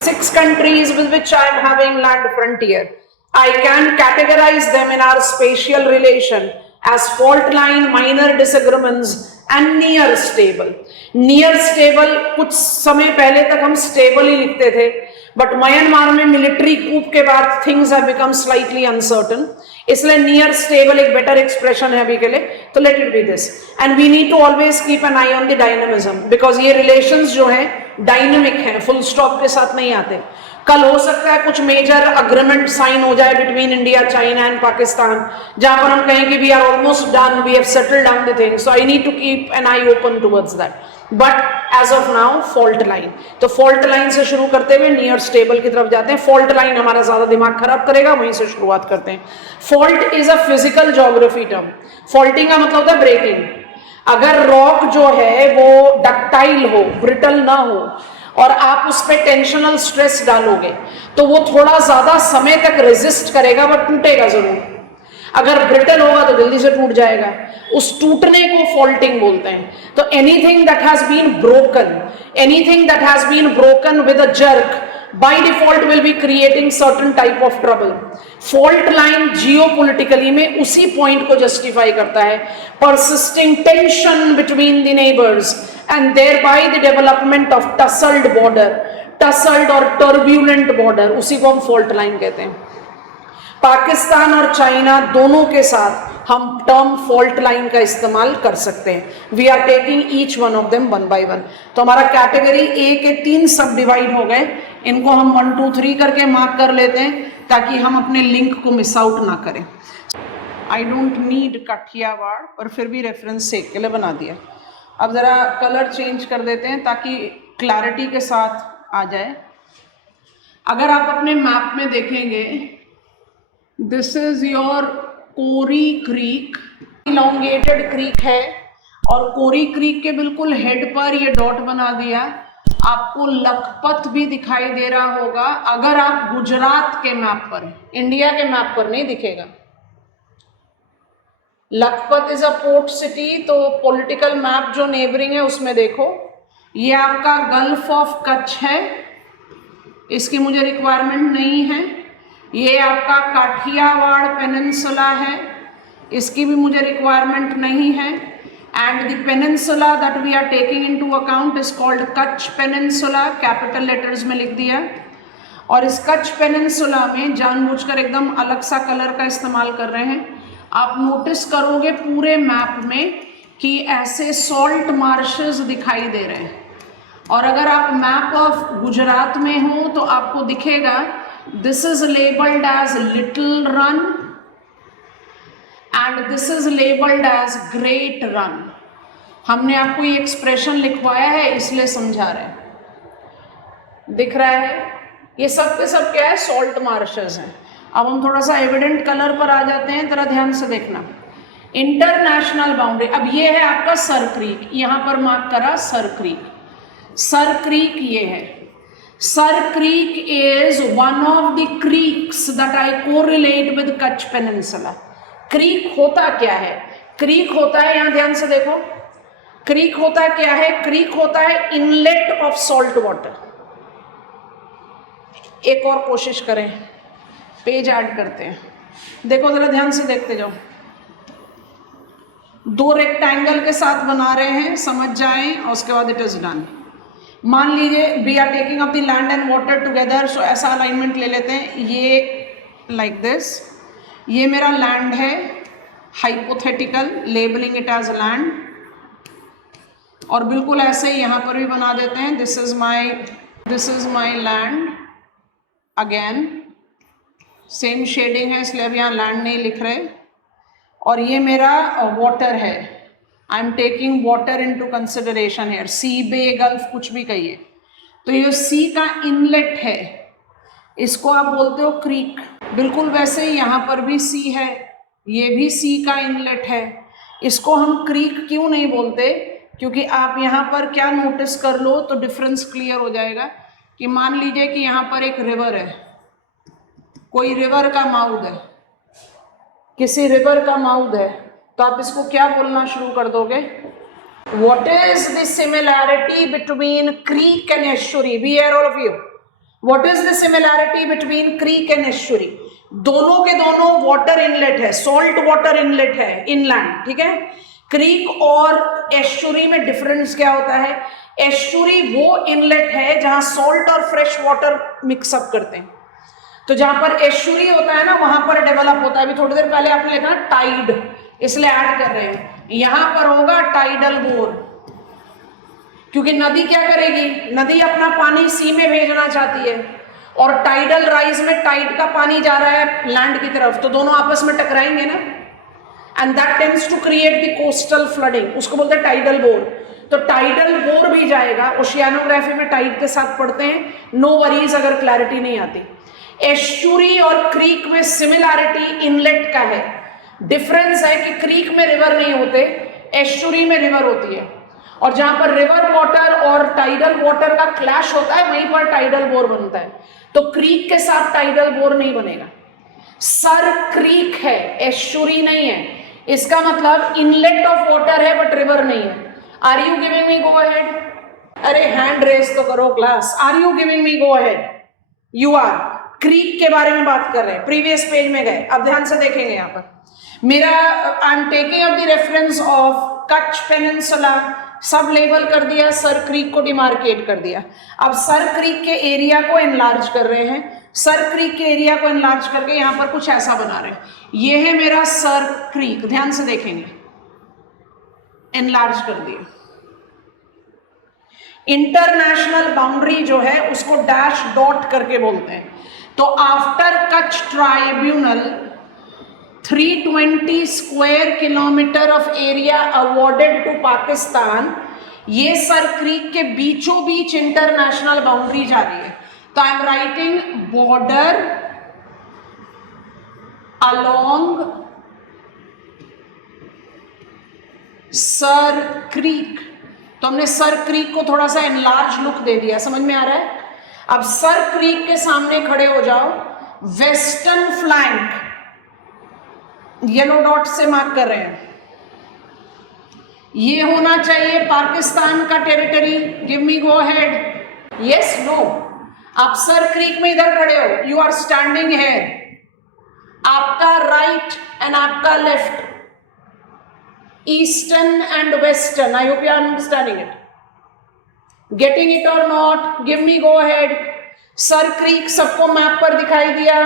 6 countries with which I am having land frontier. I can categorize them in our spatial relation as fault line, minor disagreements and near stable. Near stable कुछ समय पहले तक हम stable ही लिखते थे, but Myanmar में military coup के बाद things have become slightly uncertain. इसलिए near stable एक better expression है अभी के लिए, तो let it be this. And we need to always keep an eye on the dynamism because ये relations जो हैं डायनेमिक है, फुल स्टॉप के साथ नहीं आते. कल हो सकता है कुछ मेजर अग्रीमेंट साइन हो जाए between India, China and Pakistan, जहां पर हम कहें कि we are almost done, we have settled down the thing. So I need to keep an eye open towards that. But as of now fault line, तो fault line से शुरू करते हुए नियर स्टेबल की तरफ जाते हैं. फॉल्ट लाइन हमारा ज्यादा दिमाग खराब करेगा, वहीं से शुरुआत करते हैं. Fault is a physical geography term. Faulting का मतलब होता है ब्रेकिंग. अगर रॉक जो है वो डक्टाइल हो, ब्रिटल ना हो, और आप उस पर टेंशनल स्ट्रेस डालोगे तो वो थोड़ा ज्यादा समय तक रेजिस्ट करेगा, बट टूटेगा जरूर. अगर ब्रिटल होगा तो जल्दी से टूट जाएगा. उस टूटने को फॉल्टिंग बोलते हैं. तो anything that has been broken, anything that has been broken with a jerk by default will be creating certain type of trouble. Fault line geopolitically में उसी point को justify करता है, persisting tension between the neighbors and thereby the development of tussled border, tussled और turbulent border, उसी को हम fault line कहते हैं. पाकिस्तान और चाइना दोनों के साथ हम टर्म फॉल्ट लाइन का इस्तेमाल कर सकते हैं. We are taking each one of them one by one. तो हमारा कैटेगरी ए के 3 सब डिवाइड हो गए. इनको हम 1 2 3 करके मार्क कर लेते हैं ताकि हम अपने लिंक को मिस आउट ना करें. आई डोंट नीड काठियावाड़, पर फिर भी रेफरेंस सेक के लिए बना दिया. अब ज़रा कलर चेंज कर देते हैं ताकि क्लैरिटी के साथ आ जाए. अगर आप अपने मैप में देखेंगे, this is your Kori creek, elongated creek है, और कोरी क्रीक के बिल्कुल हेड पर ये डॉट बना दिया. आपको लखपत भी दिखाई दे रहा होगा. अगर आप गुजरात के मैप पर, इंडिया के मैप पर नहीं दिखेगा. Lakhpat is a port city, तो पॉलिटिकल मैप जो नेबरिंग है उसमें देखो, ये आपका गल्फ ऑफ कच्छ है, इसकी मुझे रिक्वायरमेंट नहीं है. ये आपका काठियावाड़ पेनिनसुला है, इसकी भी मुझे रिक्वायरमेंट नहीं है. And the peninsula that we are taking into account is called Kutch peninsula, capital letters में लिख दिया. और इस कच्छ पेनिनसुला में जानबूझकर एकदम अलग सा कलर का इस्तेमाल कर रहे हैं. आप नोटिस करोगे पूरे मैप में कि ऐसे सॉल्ट मार्शेस दिखाई दे रहे हैं. और अगर आप मैप ऑफ गुजरात में हो तो आपको दिखेगा this is labelled as little Rann and this is labelled as great Rann. हमने आपको ये एक्सप्रेशन लिखवाया है इसलिए समझा रहे हैं. दिख रहा है ये सब के सब क्या है, सॉल्ट मार्शेस हैं. अब हम थोड़ा सा एविडेंट कलर पर आ जाते हैं, जरा ध्यान से देखना. इंटरनेशनल बाउंड्री, अब ये है आपका सर क्रीक, यहां पर मार्क करा सर क्रीक. सर क्रीक ये है. Sir creek is one of the creeks that I correlate with Kutch peninsula. Creek होता क्या है? क्रीक होता है, यहां ध्यान से देखो, क्रीक होता क्या है? क्रीक होता है इनलेट ऑफ सॉल्ट वाटर. एक और कोशिश करें, पेज ऐड करते हैं. देखो जरा ध्यान से देखते जाओ. 2 रेक्टेंगल के साथ बना रहे हैं, समझ जाएं, और उसके बाद इट इज डन. मान लीजिए we are taking up the land and water together, so ऐसा अलाइनमेंट ले लेते हैं. ये लाइक दिस, ये मेरा लैंड है, hypothetical, labelling it as land. और बिल्कुल ऐसे ही यहाँ पर भी बना देते हैं, this is my land. Again same shading है इसलिए अब यहाँ लैंड नहीं लिख रहे. और ये मेरा वाटर है, I am taking water into consideration here. Sea, bay, gulf, कुछ भी कहिए. तो ये सी का इनलेट है, इसको आप बोलते हो क्रीक. बिल्कुल वैसे ही यहाँ पर भी सी है, ये भी सी का इनलेट है. इसको हम क्रीक क्यों नहीं बोलते? क्योंकि आप यहाँ पर क्या नोटिस कर लो तो डिफरेंस क्लियर हो जाएगा. कि मान लीजिए कि यहाँ पर एक रिवर है, कोई रिवर का माउथ है, किसी रिवर का माउथ है, तो आप इसको क्या बोलना शुरू कर दोगे? What is the similarity between creek and estuary? Be here all of you. What is the similarity between creek and estuary? दोनों के दोनों वाटर इनलेट है, सॉल्ट वाटर इनलेट है इनलैंड, ठीक है। क्रीक और एस्चुरी में डिफरेंस क्या होता है? एस्चुरी वो इनलेट है जहां सॉल्ट और फ्रेश वाटर मिक्सअप करते हैं। तो जहां पर एस्चुरी होता है ना, वहां पर डेवलप होता है। अभी थोड़ी देर पहले आपने लिखा ना टाइड, इसलिए ऐड कर रहे हैं। यहां पर होगा टाइडल बोर, क्योंकि नदी क्या करेगी? नदी अपना पानी सी में भेजना चाहती है, और टाइडल राइज में टाइड का पानी जा रहा है लैंड की तरफ, तो दोनों आपस में टकराएंगे ना, and that tends to create the coastal flooding, उसको बोलते हैं टाइडल बोर। तो टाइडल बोर भी जाएगा। ओशियानोग्राफी में टाइड के साथ पढ़ते हैं, नो वरीज अगर क्लैरिटी नहीं आती। एस्चुरी और क्रीक में सिमिलैरिटी इनलेट का है, डिफरेंस है कि क्रीक में रिवर नहीं होते, एस्चुरी में रिवर होती है, और जहां पर रिवर वाटर और टाइडल वाटर का क्लैश होता है वहीं पर टाइडल बोर बनता है। तो क्रीक के साथ टाइडल बोर नहीं बनेगा। सर क्रीक है, एस्चुरी नहीं है। इसका मतलब इनलेट ऑफ वाटर है बट रिवर नहीं है। Are you giving me go ahead? अरे हैंड रेस तो करो class. Are you giving me go ahead? You are. Creek के बारे में बात कर रहे हैं, प्रीवियस पेज में गए, अब ध्यान से देखेंगे। यहां पर मेरा आई am taking up the reference of Kutch peninsula, सब लेबल कर दिया, सर क्रीक को डिमार्केट कर दिया। अब सर क्रीक के एरिया को एनलार्ज कर रहे हैं। सर क्रीक के एरिया को एनलार्ज करके यहां पर कुछ ऐसा बना रहे हैं। ये है मेरा सर क्रीक, ध्यान से देखेंगे, एनलार्ज कर दिया। इंटरनेशनल बाउंड्री जो है उसको डैश डॉट करके बोलते हैं। तो after Kutch tribunal 320 square kilometre of area awarded to Pakistan, ये सर क्रीक के बीचों बीच इंटरनेशनल बाउंड्री जा रही है। तो I am writing border along sir creek. तो हमने सर क्रीक को थोड़ा सा एनलार्ज लुक दे दिया, समझ में आ रहा है? अब सर क्रीक के सामने खड़े हो जाओ, वेस्टर्न फ्लैंक येलो डॉट से मार्क कर रहे हैं, ये होना चाहिए पाकिस्तान का territory. Give me go ahead, yes no? आप सर क्रीक में इधर खड़े हो, यू आर स्टैंडिंग हेयर, आपका राइट एंड आपका left, eastern and western. I hope you are understanding it, getting it or not? Give me go ahead. Sir Creek सबको map पर दिखाई दिया।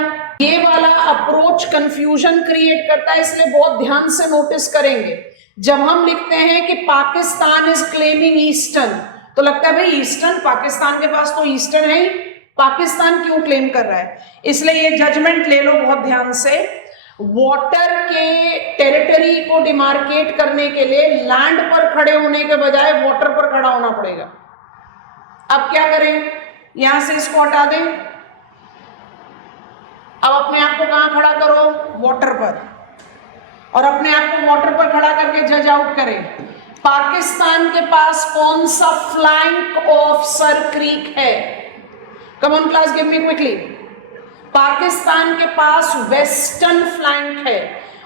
ये वाला अप्रोच कंफ्यूजन क्रिएट करता है, इसलिए बहुत ध्यान से नोटिस करेंगे। जब हम लिखते हैं कि पाकिस्तान इज क्लेमिंग ईस्टर्न, तो लगता है भाई ईस्टर्न, पाकिस्तान के पास तो ईस्टर्न है ही, पाकिस्तान क्यों क्लेम कर रहा है? इसलिए ये जजमेंट ले लो बहुत ध्यान से। वाटर के टेरिटरी को डिमार्केट करने के लिए लैंड पर खड़े होने के बजाय वाटर पर खड़ा होना पड़ेगा। अब क्या करें? यहां से इसको हटा दें, अब अपने आप को कहां खड़ा करो? वाटर पर, और अपने आप को वाटर पर खड़ा करके जज आउट करें। पाकिस्तान के पास कौन सा फ्लैंक ऑफ सर क्रीक है? Come on class, give me quickly. Pakistan के पास वेस्टर्न फ्लैंक है,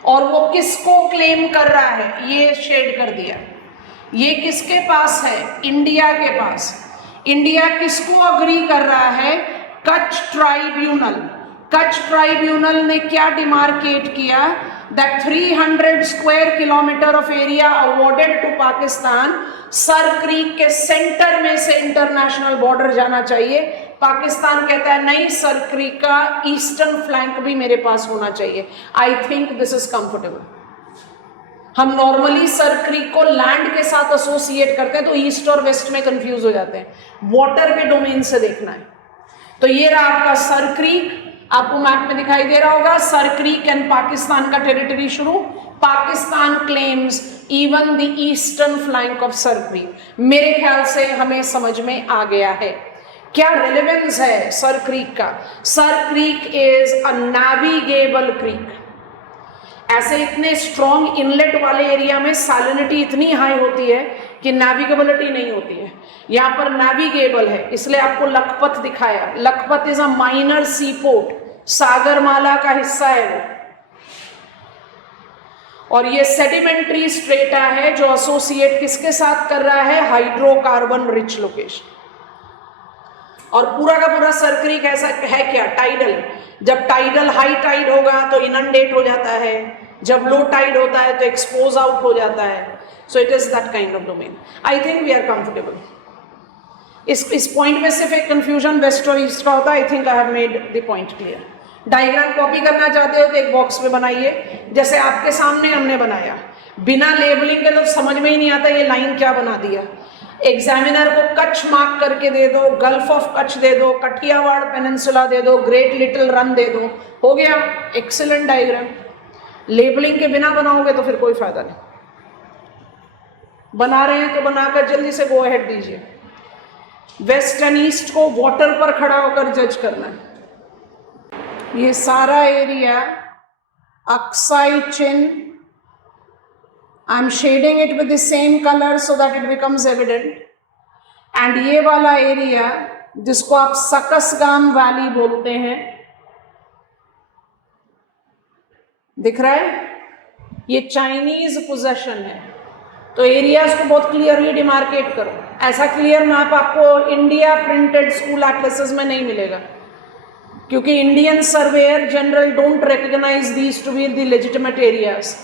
और वो किसको क्लेम कर रहा है? ये शेड कर दिया। ये किसके पास है? इंडिया के पास। इंडिया किसको अग्री कर रहा है? कच्छ ट्राइब्यूनल। कच्छ ट्राइब्यूनल ने क्या डिमार्केट किया? That 300 square kilometre of area awarded to Pakistan, Sir Creek के सेंटर में से इंटरनेशनल बॉर्डर जाना चाहिए। पाकिस्तान कहता है नहीं, सर क्रीक का ईस्टर्न फ्लैंक भी मेरे पास होना चाहिए। I think this is comfortable. हम नॉर्मली सर क्रीक को लैंड के साथ एसोसिएट करते हैं, तो ईस्ट और वेस्ट में कंफ्यूज हो जाते हैं। वाटर के डोमेन से देखना है। तो ये रहा आपका सर क्रीक, आपको मैप में दिखाई दे रहा होगा। सर क्रीक एंड पाकिस्तान का टेरिटरी शुरू। Pakistan claims even the eastern flank of sir creek. मेरे ख्याल से हमें समझ में आ गया है क्या रेलेवेंस है सर क्रीक का। Sir creek is a navigable creek. ऐसे इतने स्ट्रॉन्ग इनलेट वाले एरिया में सैलिनिटी इतनी हाई होती है कि नेविगेबिलिटी नहीं होती है। यहाँ पर नेविगेबल है, इसलिए आपको लखपत दिखाया। Lakhpat is a minor sea port, Sagarmala का हिस्सा है वो। और ये सेडिमेंट्री स्ट्रेटा है जो एसोसिएट किसके साथ कर रहा है? Hydrocarbon rich location. और पूरा का पूरा सर क्रीक ऐसा है क्या, टाइडल। जब टाइडल हाई टाइड होगा तो इनंडेट हो जाता है, जब लो टाइड होता है तो एक्सपोज आउट हो जाता है। So it is that kind of domain. I think we are comfortable. इस पॉइंट में सिर्फ एक कंफ्यूजन वेस्ट और ईस्ट का होता है। I think I have made the point clear. Diagram copy करना चाहते हो तो एक बॉक्स में बनाइए, जैसे आपके सामने हमने बनाया। बिना लेबलिंग के तो समझ में ही नहीं आता ये लाइन क्या बना दिया। एग्जामिनर को कच्छ मार्क करके दे दो, गल्फ ऑफ कच्छ दे दो, कठियावाड़ पेनिनसुला दे दो, ग्रेट लिटिल रन दे दो, हो गया एक्सीलेंट डायग्राम। लेबलिंग के बिना बनाओगे तो फिर कोई फायदा नहीं। बना रहे हैं तो बनाकर जल्दी से गो अहेड दीजिए। वेस्ट एंड ईस्ट को वाटर पर खड़ा होकर जज करना है। ये सारा area Aksai Chin, I am shading it with the same colour so that it becomes evident. And ये वाला एरिया जिसको आप सकसगाम वैली बोलते हैं, दिख रहा है, ये चाइनीज पोजेशन है। तो एरियाज को बहुत क्लियरली डिमार्केट करो। ऐसा क्लियर मैप आपको इंडिया प्रिंटेड स्कूल एटलसेस में नहीं मिलेगा, क्योंकि Indian surveyor general don't recognise these to be the legitimate areas.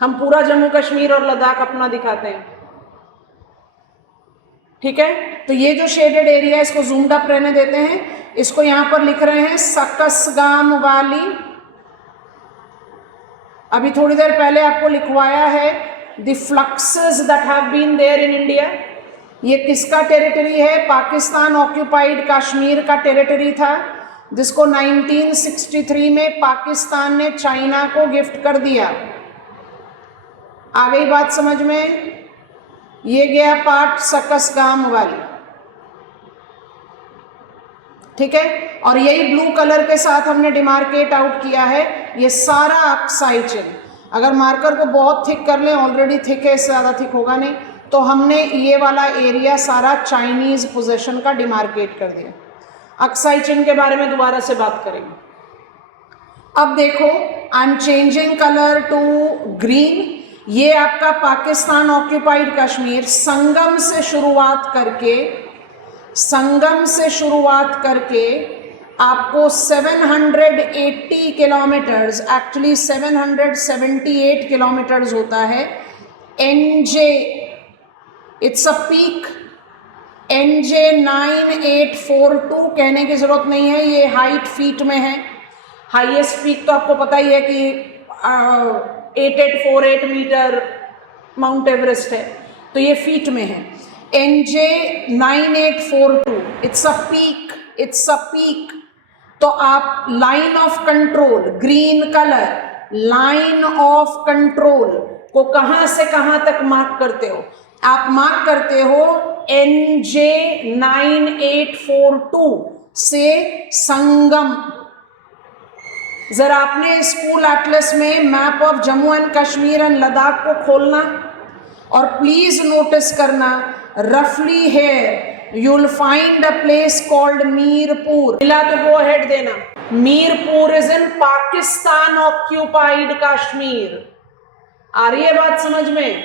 हम पूरा जम्मू कश्मीर और लद्दाख अपना दिखाते हैं, ठीक है। तो ये जो शेडेड एरिया है इसको जूम्ड अप रहने देते हैं। इसको यहां पर लिख रहे हैं सकसगाम वैली। अभी थोड़ी देर पहले आपको लिखवाया है the fluxes that have been there in India. ये किसका टेरिटरी है? पाकिस्तान ऑक्यूपाइड कश्मीर का टेरिटरी था, जिसको 1963 में पाकिस्तान ने चाइना को गिफ्ट कर दिया। आ गई बात समझ में? ये गया पार्ट सकसगाम वैली, ठीक है। और यही ब्लू कलर के साथ हमने डिमार्केट आउट किया है ये सारा अक्साई चिन। अगर मार्कर को बहुत थिक कर लें, ऑलरेडी थिक है, इससे ज़्यादा थिक होगा नहीं, तो हमने ये वाला एरिया सारा चाइनीज पोजेशन का डिमार्केट कर दिया। अक्साई चिन के बारे में दोबारा से बात करेंगे। अब देखो, I am changing colour to green. ये आपका पाकिस्तान ऑक्यूपाइड कश्मीर संगम से शुरुआत करके आपको 780 किलोमीटर्स, एक्चुअली 778 किलोमीटर्स होता है। NJ, it's a peak. NJ 9842 कहने की जरूरत नहीं है, ये हाइट फीट में है। हाईएस्ट पीक तो आपको पता ही है कि 8848 मीटर माउंट एवरेस्ट है, तो ये फीट में है। NJ 9842, it's a peak. तो आप line of control, green colour, line of control को कहां से कहां तक मार्क करते हो? आप मार्क करते हो NJ 9842 से संगम। जरा आपने स्कूल एटलस में map of Jammu and Kashmir and Ladakh को खोलना और प्लीज नोटिस करना, रफली here you will find a place called Mirpur. मिला तो गो अहेड देना। Mirpur is in Pakistan occupied Kashmir. आ रही है बात समझ में?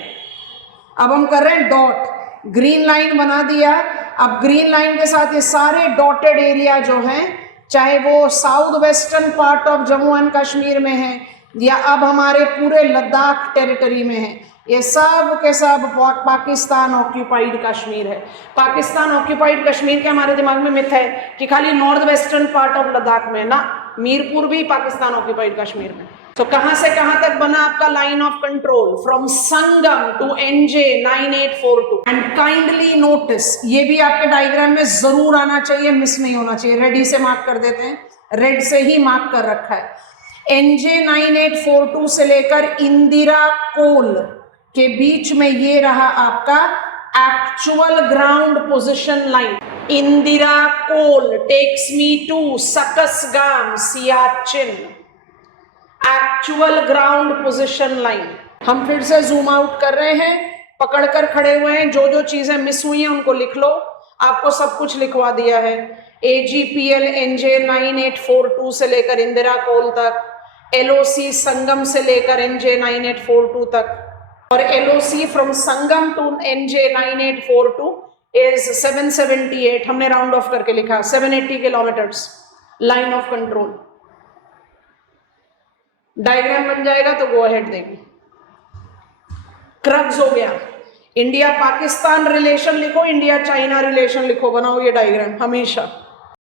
अब हम कर रहे हैं डॉट, ग्रीन लाइन बना दिया। अब ग्रीन लाइन के साथ ये सारे डॉटेड एरिया जो हैं, चाहे वो south western part of Jammu and Kashmir में है या अब हमारे पूरे लद्दाख टेरिटरी में है, ये सब के सब पाकिस्तान ऑक्यूपाइड कश्मीर है। पाकिस्तान ऑक्यूपाइड कश्मीर के हमारे दिमाग में मिथ है कि खाली north western part of Ladakh में ना, मीरपुर भी पाकिस्तान ऑक्यूपाइड कश्मीर में। तो कहां से कहां तक बना आपका line of control? From Sangam to NJ 9842। And kindly notice, ये भी आपके डायग्राम में जरूर आना चाहिए, मिस नहीं होना चाहिए। रेडी से मार्क कर देते हैं, रेड से ही मार्क कर रखा है। NJ 9842 से लेकर इंदिरा कोल के बीच में ये रहा आपका actual ground position line. Indira Col takes me to Shaksgam Siachen, actual ground position line. हम फिर से जूम आउट कर रहे हैं, पकड़कर खड़े हुए हैं। जो जो चीजें मिस हुई हैं उनको लिख लो, आपको सब कुछ लिखवा दिया है। AGPL NJ 9842 से लेकर इंदिरा कोल तक, LOC संगम से लेकर NJ 9842 तक, और LOC from Sangam to NJ 9842 is 778, हमने राउंड ऑफ करके लिखा 780 kilometres line of control. Diagram बन जाएगा तो गो अहेड देंगे। क्रक्स हो गया, इंडिया पाकिस्तान रिलेशन लिखो, इंडिया चाइना रिलेशन लिखो, बनाओ ये डायग्राम हमेशा।